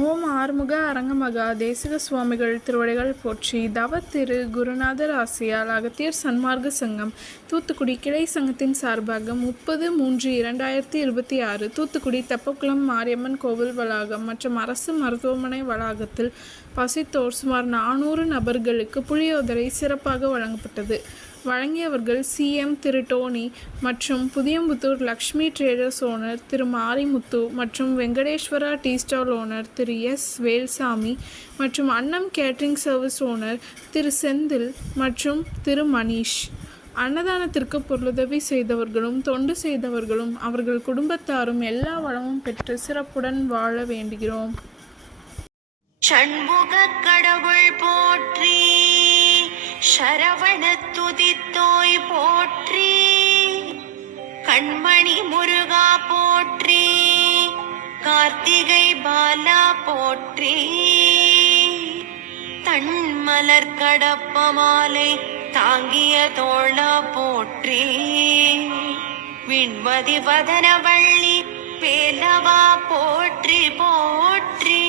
ஓம் ஆறுமுக அரங்கமகா தேசிக சுவாமிகள் திருவடிகள் போற்றி. தவ திரு குருநாதர் ஆசியால் அகத்தியர் சன்மார்க்க சங்கம் தூத்துக்குடி கிளை சங்கத்தின் சார்பாக 30/3/2026 தூத்துக்குடி தெப்பக்குளம் மாரியம்மன் கோவில் வளாகம் மற்றும் அரசு மருத்துவமனை வளாகத்தில் பசித்தோர் சுமார் 400 நபர்களுக்கு புளியோதரை சிறப்பாக வழங்கப்பட்டது. வழங்கியவர்கள் சிஎம் திரு டோனி மற்றும் புதியம்புத்தூர் லக்ஷ்மி ட்ரேடர்ஸ் ஓனர் திரு மாரிமுத்து மற்றும் வெங்கடேஸ்வரா டீ ஸ்டால் ஓனர் திரு எஸ் வேல்சாமி மற்றும் அன்னம் கேட்டரிங் சர்வீஸ் ஓனர் திரு செந்தில் மற்றும் திரு மணீஷ். அன்னதானத்திற்கு பொருளுதவி செய்தவர்களும் தொண்டு செய்தவர்களும் அவர்கள் குடும்பத்தாரும் எல்லா வளமும் பெற்று சிறப்புடன் வாழ வேண்டுகிறோம். சண்முக கடவுள் போற்றி, சரவண துதித்தோய் போற்றி, கண்மணி முருகா போற்றி, கார்த்திகை பாலா போற்றி, தன்மலர் கடப்ப மாலை தாங்கிய தோளா போற்றி, விண்மதி வதனவள்ளி பேலவா போற்றி போற்றி.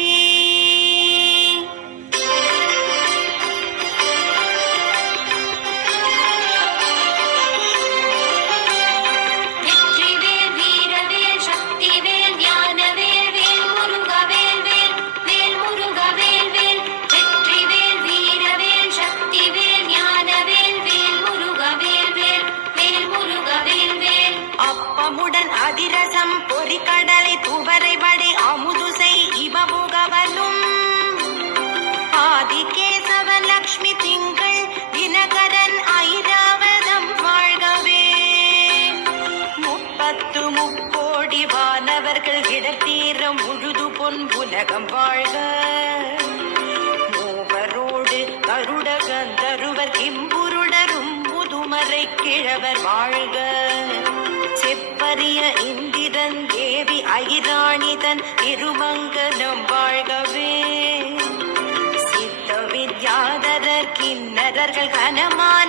அதிரசம் பொறிக்கடலை துவரை வடை அமுதுசை இவபுகவலும் ஆதிகேசவ லக்ஷ்மி திங்கள் தினகரன் ஐராவதம் வாழ்கவே. 30 முக்கோடி வானவர்கள் இடத்தீரம் முழுது பொன் உலகம் வாழ்க. மூவரோடு கருட கந்தருவர் இம்புருடரும் முதுமறை கிழவர் வாழ்க. செப்பரிய இந்திரன் தேவி ஐராணிதன் திருமங்கலம் வாழ்கவே. சித்த வித்யாதரர் கிண்ணறர்கள் கனமாய்